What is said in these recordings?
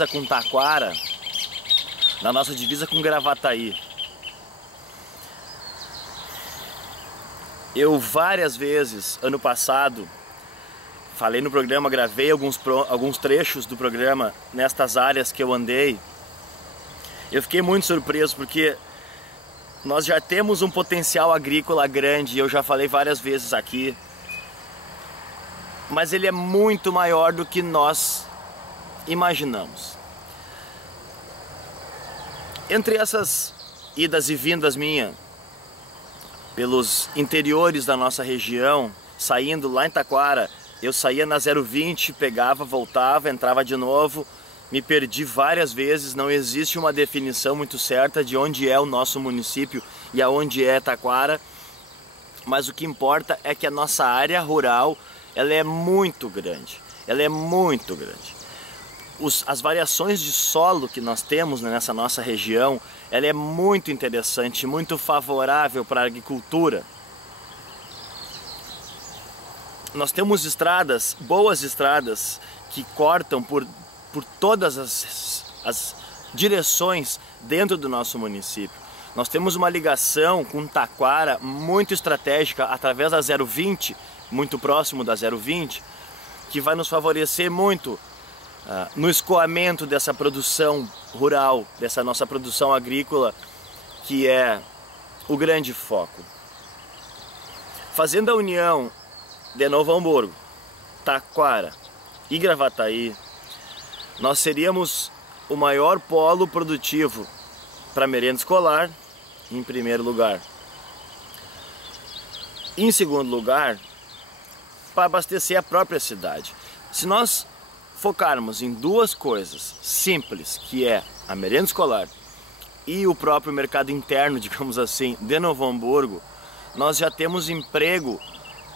divisa com Taquara, na nossa divisa com Gravataí. Eu várias vezes, ano passado, falei no programa, gravei alguns trechos do programa nestas áreas que eu andei. Eu fiquei muito surpreso porque nós já temos um potencial agrícola grande, eu já falei várias vezes aqui, mas ele é muito maior do que nós imaginamos. Entre essas idas e vindas minhas pelos interiores da nossa região, saindo lá em Taquara, eu saía na 020, pegava, voltava, entrava de novo, me perdi várias vezes, não existe uma definição muito certa de onde é o nosso município e aonde é Taquara, mas o que importa é que a nossa área rural, ela é muito grande, ela é muito grande. As variações de solo que nós temos nessa nossa região, ela é muito interessante, muito favorável para a agricultura. Nós temos estradas, boas estradas, que cortam por todas as direções dentro do nosso município. Nós temos uma ligação com Taquara muito estratégica através da 020, muito próximo da 020, que vai nos favorecer muito no escoamento dessa produção rural, dessa nossa produção agrícola, que é o grande foco. Fazendo a união de Novo Hamburgo, Taquara e Gravataí, nós seríamos o maior polo produtivo para merenda escolar, em primeiro lugar. Em segundo lugar, para abastecer a própria cidade. Se nós focarmos em duas coisas simples, que é a merenda escolar e o próprio mercado interno, digamos assim, de Novo Hamburgo, nós já temos emprego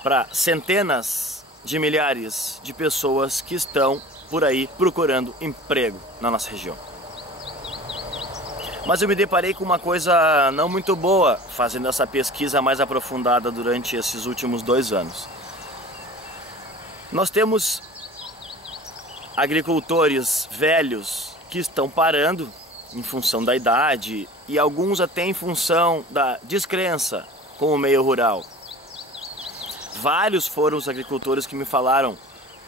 para centenas de milhares de pessoas que estão por aí procurando emprego na nossa região. Mas eu me deparei com uma coisa não muito boa fazendo essa pesquisa mais aprofundada durante esses últimos 2 anos. Nós temos agricultores velhos que estão parando em função da idade e alguns até em função da descrença com o meio rural. Vários foram os agricultores que me falaram: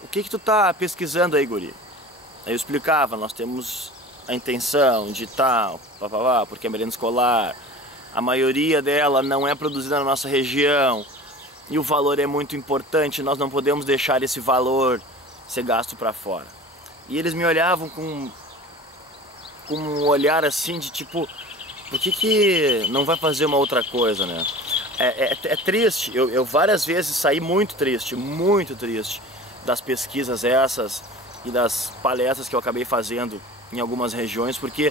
o que tu tá pesquisando aí, guri? Aí eu explicava: nós temos a intenção de tal, porque é merenda escolar, a maioria dela não é produzida na nossa região e o valor é muito importante, nós não podemos deixar esse valor ser gasto para fora. E eles me olhavam com um olhar assim de tipo: por que não vai fazer uma outra coisa, né? É triste, eu várias vezes saí muito triste das pesquisas essas e das palestras que eu acabei fazendo em algumas regiões, porque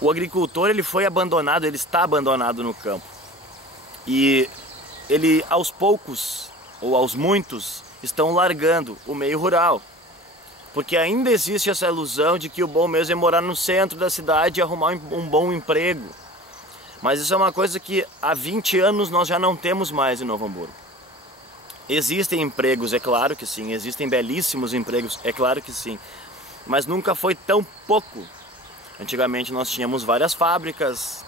o agricultor ele foi abandonado, ele está abandonado no campo. E ele aos poucos, ou aos muitos, estão largando o meio rural. Porque ainda existe essa ilusão de que o bom mesmo é morar no centro da cidade e arrumar um bom emprego. Mas isso é uma coisa que há 20 anos nós já não temos mais em Novo Hamburgo. Existem empregos, é claro que sim, existem belíssimos empregos, é claro que sim, mas nunca foi tão pouco. Antigamente nós tínhamos várias fábricas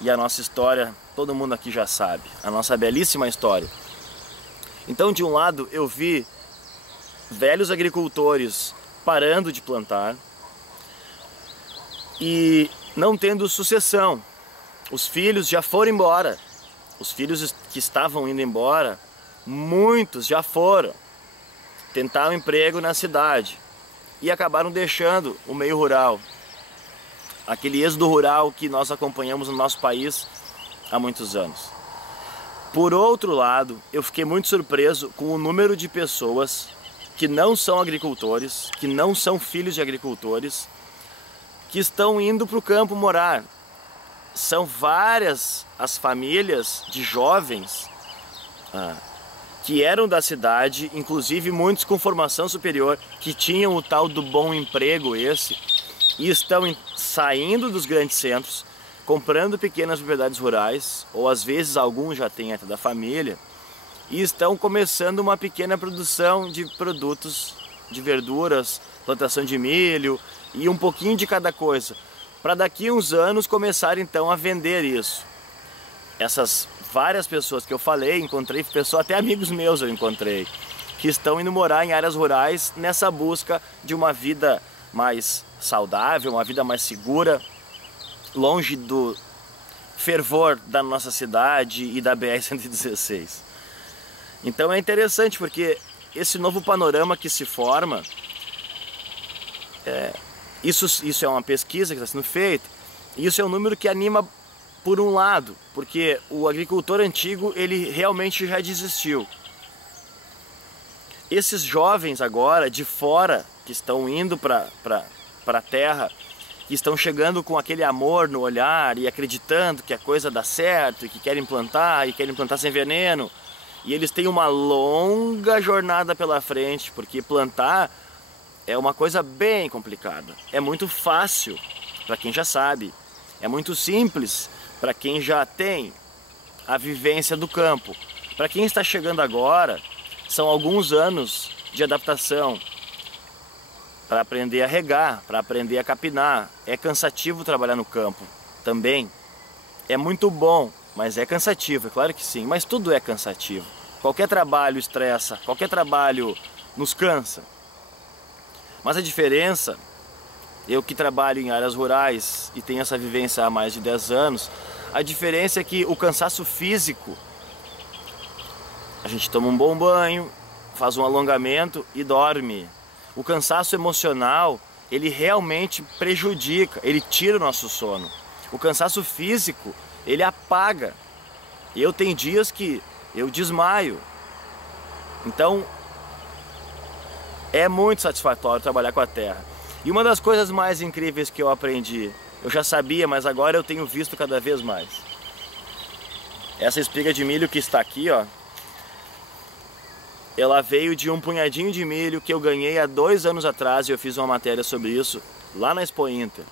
e a nossa história, todo mundo aqui já sabe, a nossa belíssima história. Então, de um lado, eu vi velhos agricultores parando de plantar e não tendo sucessão. Os filhos já foram embora, os filhos que estavam indo embora, muitos já foram tentar um emprego na cidade e acabaram deixando o meio rural, aquele êxodo rural que nós acompanhamos no nosso país há muitos anos. Por outro lado, eu fiquei muito surpreso com o número de pessoas que não são agricultores, que não são filhos de agricultores, que estão indo para o campo morar. São várias as famílias de jovens que eram da cidade, inclusive muitos com formação superior, que tinham o tal do bom emprego esse, e estão saindo dos grandes centros, comprando pequenas propriedades rurais, ou às vezes alguns já têm até da família, e estão começando uma pequena produção de produtos de verduras, plantação de milho e um pouquinho de cada coisa, para daqui uns anos começar então a vender isso. Essas várias pessoas que eu falei, encontrei pessoas, até amigos meus eu encontrei, que estão indo morar em áreas rurais nessa busca de uma vida mais saudável, uma vida mais segura, longe do fervor da nossa cidade e da BR-116. Então é interessante porque esse novo panorama que se forma, isso é uma pesquisa que está sendo feita, e isso é um número que anima por um lado, porque o agricultor antigo ele realmente já desistiu. Esses jovens agora de fora que estão indo para a terra, que estão chegando com aquele amor no olhar e acreditando que a coisa dá certo e que querem plantar sem veneno, e eles têm uma longa jornada pela frente, porque plantar é uma coisa bem complicada. É muito fácil para quem já sabe, é muito simples para quem já tem a vivência do campo. Para quem está chegando agora, são alguns anos de adaptação para aprender a regar, para aprender a capinar. É cansativo trabalhar no campo também. É muito bom, mas é cansativo, é claro que sim, mas tudo é cansativo. Qualquer trabalho estressa, qualquer trabalho nos cansa. Mas a diferença, eu que trabalho em áreas rurais e tenho essa vivência há mais de 10 anos, a diferença é que o cansaço físico, a gente toma um bom banho, faz um alongamento e dorme. O cansaço emocional, ele realmente prejudica, ele tira o nosso sono. O cansaço físico, ele apaga. Eu tenho dias que eu desmaio. Então, é muito satisfatório trabalhar com a terra. E uma das coisas mais incríveis que eu aprendi, eu já sabia, mas agora eu tenho visto cada vez mais. Essa espiga de milho que está aqui, ó, ela veio de um punhadinho de milho que eu ganhei há 2 anos atrás e eu fiz uma matéria sobre isso lá na Expo Inter.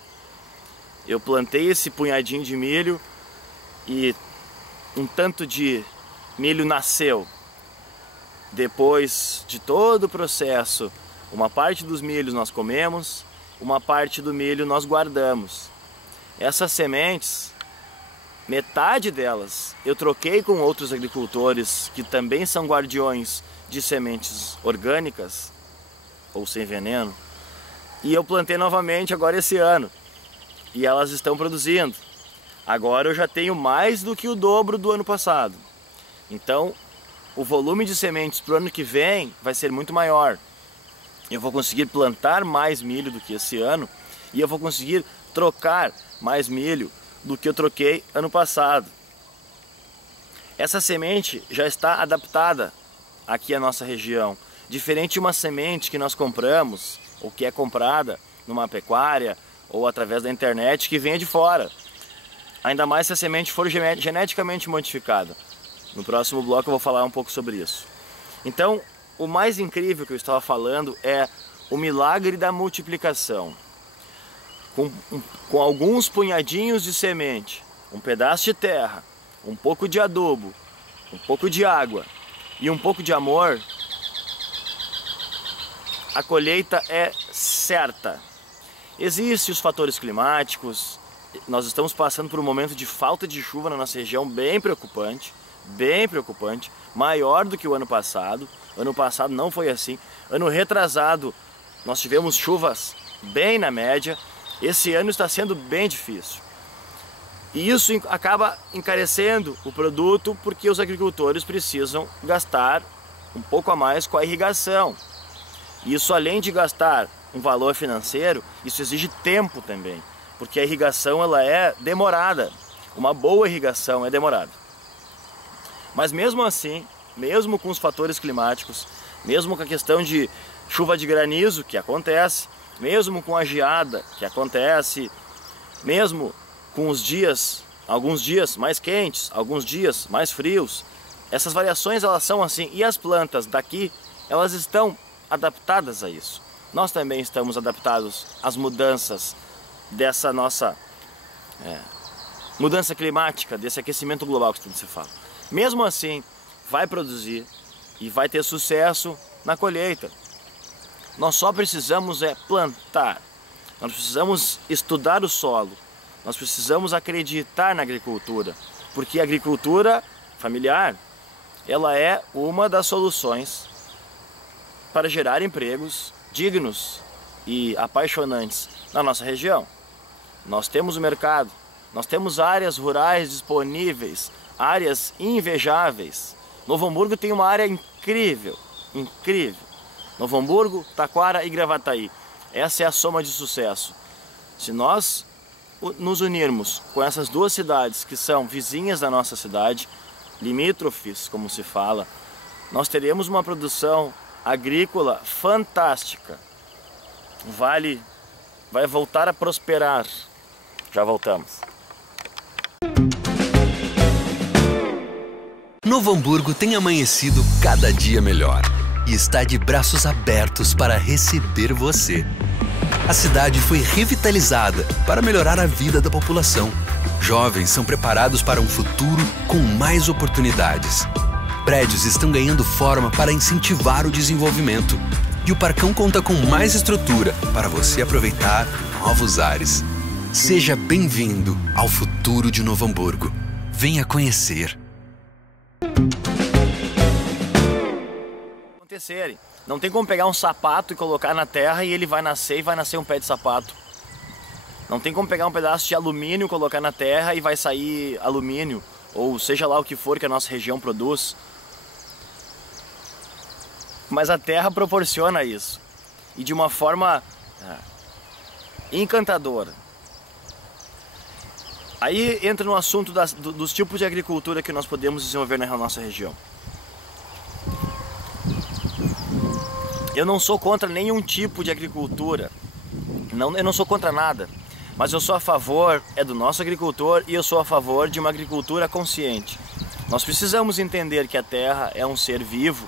Eu plantei esse punhadinho de milho e um tanto de milho nasceu. Depois de todo o processo, uma parte dos milhos nós comemos, uma parte do milho nós guardamos. Essas sementes, metade delas eu troquei com outros agricultores que também são guardiões de sementes orgânicas ou sem veneno, e eu plantei novamente agora esse ano e elas estão produzindo. Agora eu já tenho mais do que o dobro do ano passado, então o volume de sementes para o ano que vem vai ser muito maior. Eu vou conseguir plantar mais milho do que esse ano e eu vou conseguir trocar mais milho do que eu troquei ano passado. Essa semente já está adaptada aqui à nossa região, diferente de uma semente que nós compramos ou que é comprada numa pecuária ou através da internet que venha de fora. Ainda mais se a semente for geneticamente modificada. No próximo bloco eu vou falar um pouco sobre isso. Então, o mais incrível que eu estava falando é o milagre da multiplicação. Com alguns punhadinhos de semente, um pedaço de terra, um pouco de adubo, um pouco de água e um pouco de amor, a colheita é certa. Existem os fatores climáticos, nós estamos passando por um momento de falta de chuva na nossa região bem preocupante, maior do que o ano passado. Ano passado não foi assim. Ano retrasado nós tivemos chuvas bem na média. Esse ano está sendo bem difícil. E isso acaba encarecendo o produto porque os agricultores precisam gastar um pouco a mais com a irrigação. Isso, além de gastar um valor financeiro, isso exige tempo também, porque a irrigação ela é demorada. Uma boa irrigação é demorada. Mas mesmo assim, mesmo com os fatores climáticos, mesmo com a questão de chuva de granizo que acontece, mesmo com a geada que acontece, mesmo com os dias, alguns dias mais quentes, alguns dias mais frios, essas variações elas são assim, e as plantas daqui, elas estão adaptadas a isso. Nós também estamos adaptados às mudanças dessa nossa mudança climática, desse aquecimento global que tudo se fala. Mesmo assim, vai produzir e vai ter sucesso na colheita. Nós só precisamos plantar. Nós precisamos estudar o solo. Nós precisamos acreditar na agricultura, porque a agricultura familiar, ela é uma das soluções para gerar empregos dignos e apaixonantes na nossa região. Nós temos o mercado, nós temos áreas rurais disponíveis, áreas invejáveis. Novo Hamburgo tem uma área incrível, incrível. Novo Hamburgo, Taquara e Gravataí. Essa é a soma de sucesso. Se nós nos unirmos com essas duas cidades que são vizinhas da nossa cidade, limítrofes, como se fala, nós teremos uma produção agrícola fantástica. O vale vai voltar a prosperar. Já voltamos. Novo Hamburgo tem amanhecido cada dia melhor e está de braços abertos para receber você. A cidade foi revitalizada para melhorar a vida da população. Jovens são preparados para um futuro com mais oportunidades. Prédios estão ganhando forma para incentivar o desenvolvimento. E o Parcão conta com mais estrutura para você aproveitar novos ares. Seja bem-vindo ao futuro de Novo Hamburgo. Venha conhecer. Não tem como pegar um sapato e colocar na terra e ele vai nascer um pé de sapato. Não tem como pegar um pedaço de alumínio, colocar na terra e vai sair alumínio, ou seja lá o que for que a nossa região produz. Mas a terra proporciona isso, e de uma forma encantadora. Aí entra no assunto dos tipos de agricultura que nós podemos desenvolver na nossa região. Eu não sou contra nenhum tipo de agricultura, eu não sou contra nada, mas eu sou a favor do nosso agricultor e eu sou a favor de uma agricultura consciente. Nós precisamos entender que a terra é um ser vivo,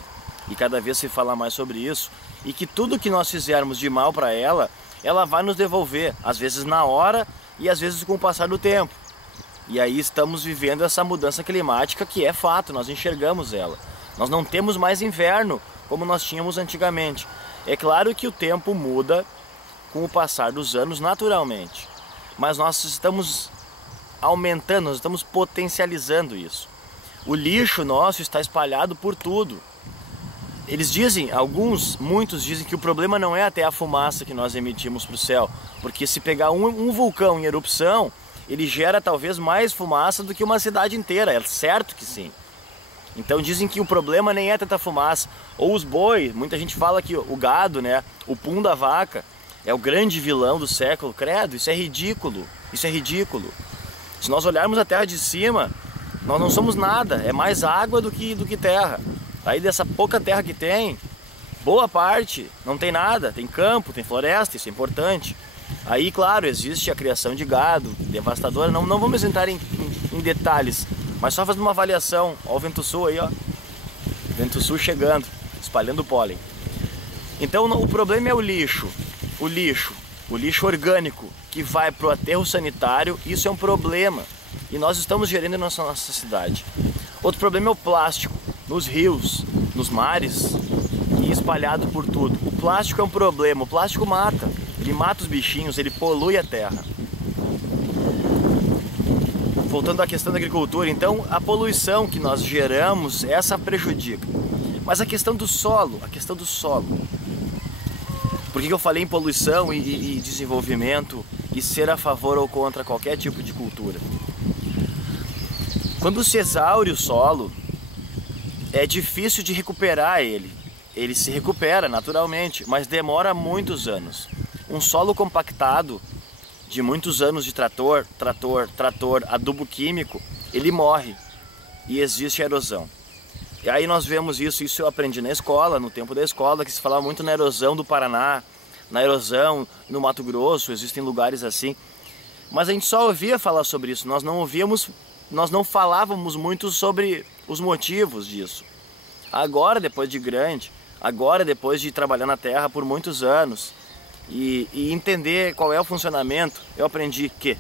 e cada vez se fala mais sobre isso, e que tudo que nós fizermos de mal para ela, ela vai nos devolver, às vezes na hora e às vezes com o passar do tempo. E aí estamos vivendo essa mudança climática que é fato, nós enxergamos ela. Nós não temos mais inverno como nós tínhamos antigamente. É claro que o tempo muda com o passar dos anos naturalmente, mas nós estamos aumentando, nós estamos potencializando isso. O lixo nosso está espalhado por tudo. Eles dizem, muitos dizem que o problema não é até a fumaça que nós emitimos para o céu, porque se pegar um vulcão em erupção, ele gera talvez mais fumaça do que uma cidade inteira, é certo que sim. Então dizem que o problema nem é tanta fumaça, ou os bois, muita gente fala que o gado, né, o pum da vaca, é o grande vilão do século. Credo, isso é ridículo, isso é ridículo. Se nós olharmos a terra de cima, nós não somos nada, é mais água do que terra. Aí dessa pouca terra que tem, boa parte não tem nada, tem campo, tem floresta, isso é importante. Aí, claro, existe a criação de gado, devastadora, não vamos entrar em detalhes, mas só fazendo uma avaliação. Olha o vento sul aí, ó. Vento sul chegando, espalhando pólen. Então o problema é o lixo orgânico que vai para o aterro sanitário. Isso é um problema e nós estamos gerando na nossa cidade. Outro problema é o plástico nos rios, nos mares e espalhado por tudo. O plástico é um problema, o plástico mata, ele mata os bichinhos, ele polui a terra. Voltando à questão da agricultura, então a poluição que nós geramos, essa prejudica. Mas a questão do solo, Por que eu falei em poluição e desenvolvimento e ser a favor ou contra qualquer tipo de cultura? Quando se exaure o solo, é difícil de recuperar ele. Ele se recupera naturalmente, mas demora muitos anos. Um solo compactado de muitos anos de trator, adubo químico, ele morre e existe erosão. E aí nós vemos isso eu aprendi na escola, no tempo da escola, que se falava muito na erosão do Paraná, na erosão no Mato Grosso, existem lugares assim. Mas a gente só ouvia falar sobre isso, nós não falávamos muito sobre os motivos disso. Agora, depois de grande, depois de trabalhar na terra por muitos anos, e entender qual é o funcionamento, eu aprendi que...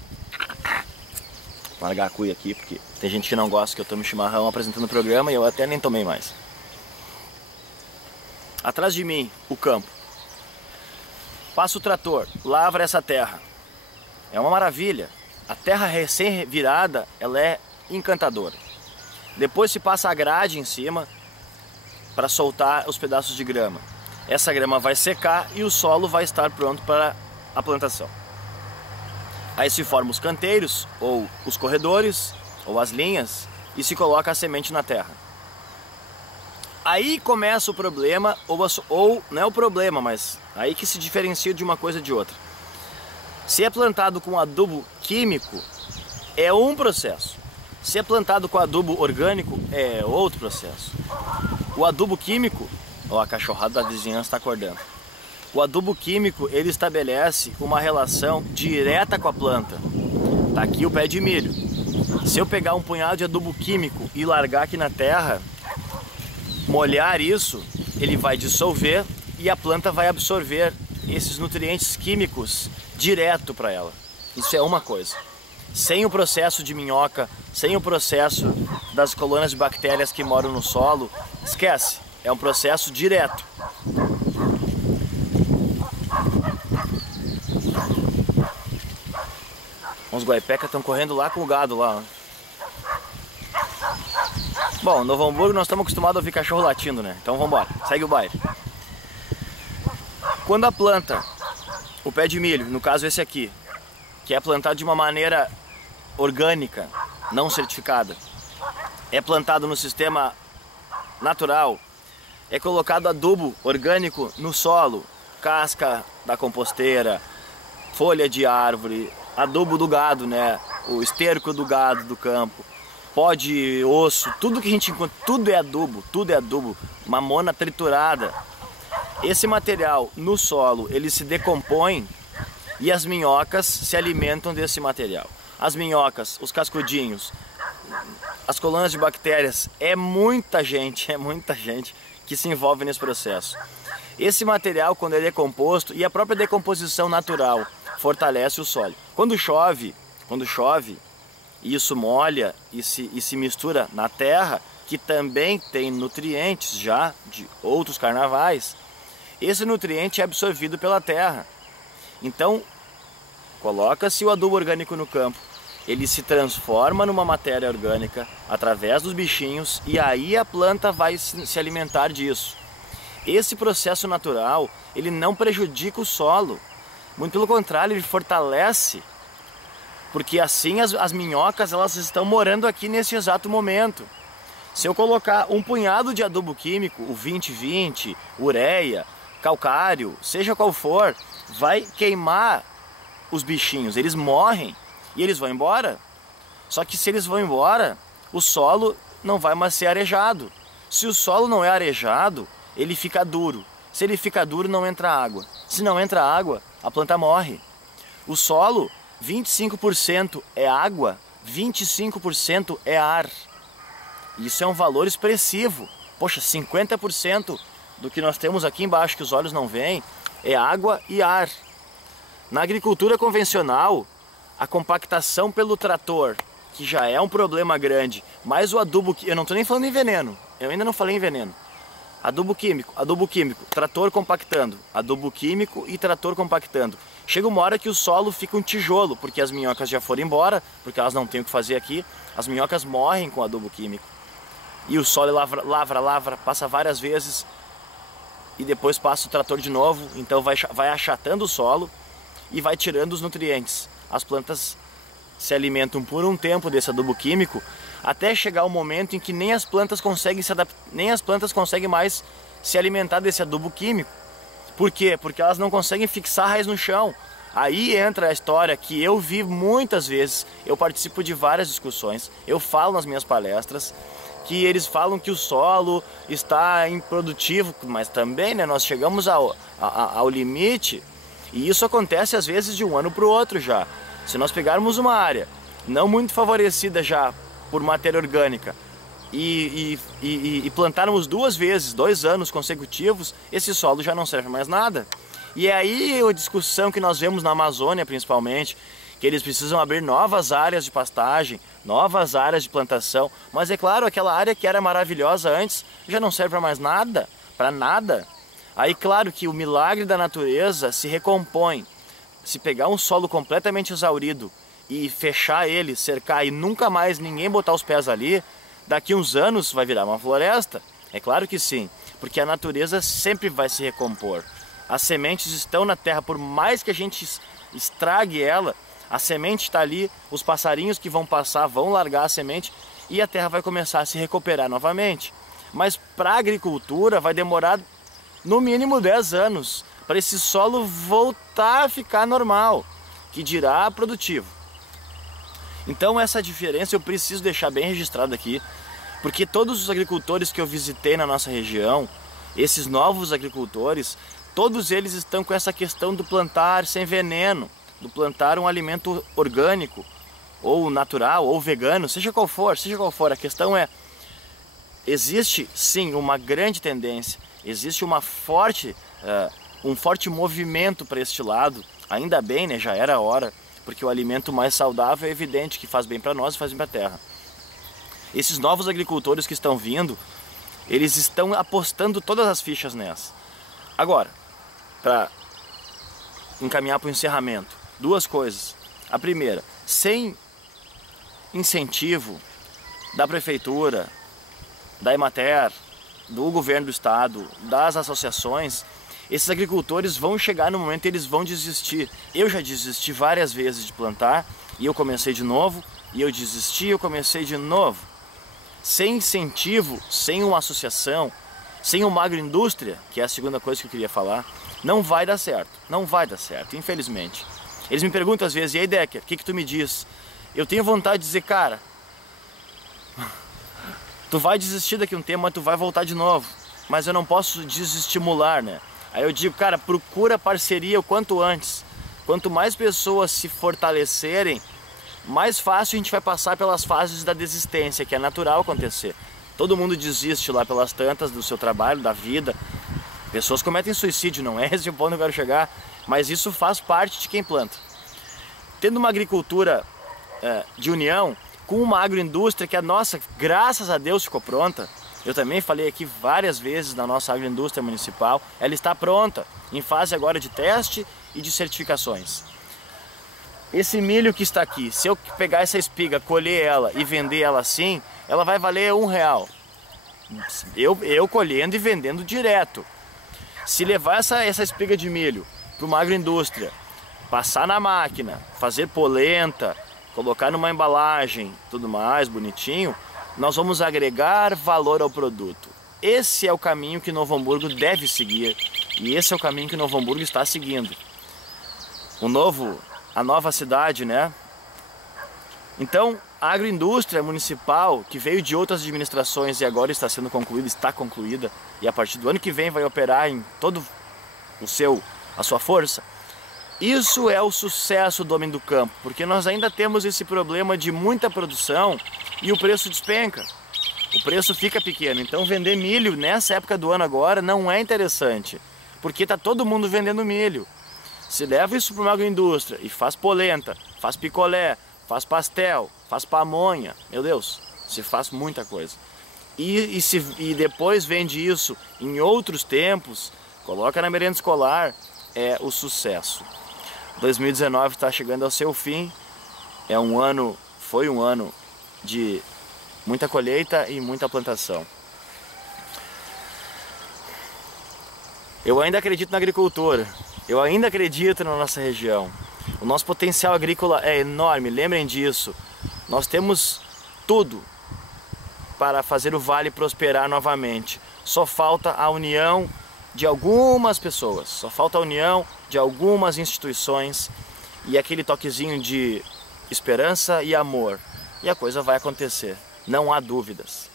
Vou largar a cuia aqui, porque tem gente que não gosta que eu tome chimarrão apresentando o programa e eu até nem tomei mais. Atrás de mim, o campo. Passa o trator, lavra essa terra. É uma maravilha. A terra recém-virada, ela é encantadora. Depois se passa a grade em cima para soltar os pedaços de grama. Essa grama vai secar e o solo vai estar pronto para a plantação. Aí se formam os canteiros, ou os corredores, ou as linhas, e se coloca a semente na terra. Aí começa o problema, ou não é o problema, mas aí que se diferencia de uma coisa de outra. Se é plantado com adubo químico, é um processo. Se é plantado com adubo orgânico, é outro processo. O adubo químico, ó, a cachorrada da vizinhança está acordando. O adubo químico, ele estabelece uma relação direta com a planta. Tá aqui o pé de milho. Se eu pegar um punhado de adubo químico e largar aqui na terra, molhar isso, ele vai dissolver e a planta vai absorver esses nutrientes químicos direto para ela. Isso é uma coisa. Sem o processo de minhoca, sem o processo das colônias de bactérias que moram no solo, esquece, é um processo direto. Os guaipecas estão correndo lá com o gado lá. Bom, Novo Hamburgo nós estamos acostumados a ouvir cachorro latindo, né? Então vamos embora, segue o baile. Quando a planta, o pé de milho, no caso esse aqui, que é plantado de uma maneira orgânica, não certificada, é plantado no sistema natural, é colocado adubo orgânico no solo, casca da composteira, folha de árvore, adubo do gado, né? O esterco do gado do campo, pó de osso, tudo que a gente encontra, tudo é adubo, mamona triturada. Esse material no solo, ele se decompõe e as minhocas se alimentam desse material. As minhocas, os cascudinhos, as colônias de bactérias, é muita gente que se envolve nesse processo. Esse material, quando é decomposto, e a própria decomposição natural fortalece o solo. Quando chove, isso molha e se mistura na terra, que também tem nutrientes já de outros carnavais, esse nutriente é absorvido pela terra. Então, coloca-se o adubo orgânico no campo, ele se transforma numa matéria orgânica através dos bichinhos e aí a planta vai se alimentar disso. Esse processo natural, ele não prejudica o solo, muito pelo contrário, ele fortalece, porque assim as minhocas elas estão morando aqui nesse exato momento. Se eu colocar um punhado de adubo químico, o 20-20, ureia, calcário, seja qual for, vai queimar os bichinhos, eles morrem e eles vão embora. Só que se eles vão embora, o solo não vai mais ser arejado. Se o solo não é arejado, ele fica duro. Se ele fica duro, não entra água. Se não entra água, a planta morre. O solo, 25% é água, 25% é ar. Isso é um valor expressivo. Poxa, 50% do que nós temos aqui embaixo, que os olhos não veem, é água e ar. Na agricultura convencional, a compactação pelo trator, que já é um problema grande, mais o adubo, eu não estou nem falando em veneno, eu ainda não falei em veneno. Adubo químico, trator compactando, adubo químico e trator compactando. Chega uma hora que o solo fica um tijolo, porque as minhocas já foram embora, porque elas não têm o que fazer aqui, as minhocas morrem com adubo químico. E o solo lavra, passa várias vezes e depois passa o trator de novo, então vai achatando o solo e vai tirando os nutrientes. As plantas se alimentam por um tempo desse adubo químico, até chegar o momento em que nem as plantas conseguem se adaptar, nem as plantas conseguem mais se alimentar desse adubo químico. Por quê? Porque elas não conseguem fixar a raiz no chão. Aí entra a história que eu vi muitas vezes, eu participo de várias discussões, eu falo nas minhas palestras, que eles falam que o solo está improdutivo, mas também, né, nós chegamos ao limite, e isso acontece às vezes de um ano para o outro já. Se nós pegarmos uma área não muito favorecida já por matéria orgânica e plantarmos 2 vezes, 2 anos consecutivos, esse solo já não serve mais nada. E é aí a discussão que nós vemos na Amazônia principalmente, que eles precisam abrir novas áreas de pastagem, novas áreas de plantação, mas é claro, aquela área que era maravilhosa antes já não serve para mais nada, para nada. Aí claro que o milagre da natureza se recompõe. Se pegar um solo completamente exaurido e fechar ele, cercar e nunca mais ninguém botar os pés ali, daqui uns anos vai virar uma floresta? É claro que sim, porque a natureza sempre vai se recompor. As sementes estão na terra, por mais que a gente estrague ela, a semente está ali, os passarinhos que vão passar vão largar a semente e a terra vai começar a se recuperar novamente. Mas para a agricultura vai demorar no mínimo 10 anos para esse solo voltar a ficar normal, que dirá produtivo. Então essa diferença eu preciso deixar bem registrado aqui, porque todos os agricultores que eu visitei na nossa região, esses novos agricultores, todos eles estão com essa questão do plantar sem veneno, do plantar um alimento orgânico, ou natural, ou vegano, seja qual for, a questão é, existe sim uma grande tendência, existe um forte movimento para este lado, ainda bem, né, já era a hora, porque o alimento mais saudável é evidente que faz bem para nós e faz bem para a terra. Esses novos agricultores que estão vindo, eles estão apostando todas as fichas nessa. Agora, para encaminhar para o encerramento, duas coisas. A primeira, sem incentivo da prefeitura, da Emater, do governo do estado, das associações, esses agricultores vão chegar no momento e eles vão desistir. Eu já desisti várias vezes de plantar e eu comecei de novo, e eu desisti e eu comecei de novo. Sem incentivo, sem uma associação, sem uma agroindústria, que é a segunda coisa que eu queria falar, não vai dar certo, não vai dar certo, infelizmente. Eles me perguntam às vezes, e aí Decker, o que tu me diz? Eu tenho vontade de dizer, cara, tu vai desistir daqui a um tempo, mas tu vai voltar de novo. Mas eu não posso desestimular, né? Aí eu digo, cara, procura parceria o quanto antes. Quanto mais pessoas se fortalecerem, mais fácil a gente vai passar pelas fases da desistência, que é natural acontecer. Todo mundo desiste lá pelas tantas do seu trabalho, da vida. Pessoas cometem suicídio, não é esse o ponto que eu quero chegar, mas isso faz parte de quem planta. Tendo uma agricultura de união, com uma agroindústria que a nossa, graças a Deus, ficou pronta. Eu também falei aqui várias vezes na nossa agroindústria municipal, ela está pronta, em fase agora de teste e de certificações. Esse milho que está aqui, se eu pegar essa espiga, colher ela e vender ela assim, ela vai valer R$1. Eu colhendo e vendendo direto. Se levar essa espiga de milho para uma agroindústria, passar na máquina, fazer polenta, colocar numa embalagem, tudo mais, bonitinho, nós vamos agregar valor ao produto. Esse é o caminho que Novo Hamburgo deve seguir, e esse é o caminho que Novo Hamburgo está seguindo. A nova cidade, né? Então, a agroindústria municipal, que veio de outras administrações e agora está sendo concluída, está concluída, e a partir do ano que vem vai operar em todo a sua força, isso é o sucesso do homem do campo, porque nós ainda temos esse problema de muita produção e o preço despenca. O preço fica pequeno, então vender milho nessa época do ano agora não é interessante, porque está todo mundo vendendo milho. Se leva isso para uma agroindústria e faz polenta, faz picolé, faz pastel, faz pamonha, meu Deus, se faz muita coisa. E depois vende isso em outros tempos, coloca na merenda escolar, é o sucesso. 2019 está chegando ao seu fim, foi um ano de muita colheita e muita plantação. Eu ainda acredito na agricultura, eu ainda acredito na nossa região. O nosso potencial agrícola é enorme, lembrem disso. Nós temos tudo para fazer o Vale prosperar novamente. Só falta a união de algumas pessoas, só falta a união de algumas instituições e aquele toquezinho de esperança e amor. E a coisa vai acontecer, não há dúvidas.